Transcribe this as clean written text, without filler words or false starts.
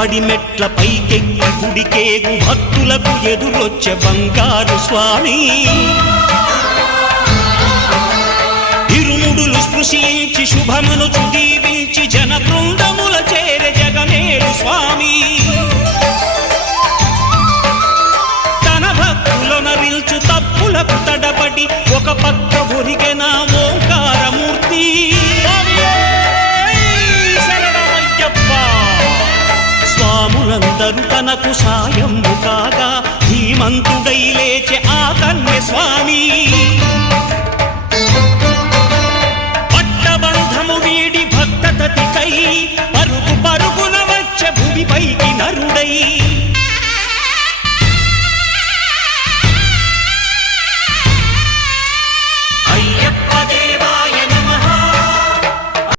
పడిమెట్ల పైకెక్కి గుడికేగు భక్తులకు ఎదురొచ్చే బంగారు స్వామి ఇరుముడులు స్పృశించి శుభమును దీవించి జన బృందముల చేరే జగమేలు స్వామి తన భక్తులొనరిల్చు తప్పులకు తడబడి ఒక పక్క ఒరిగెన ఓంకారమూర్తి స్వాములందరూ తనకు సాయము కాగా ధీమంతుడై లేచే ఆ కన్య స్వామి పట్టబంధము వీడి భక్తతతికై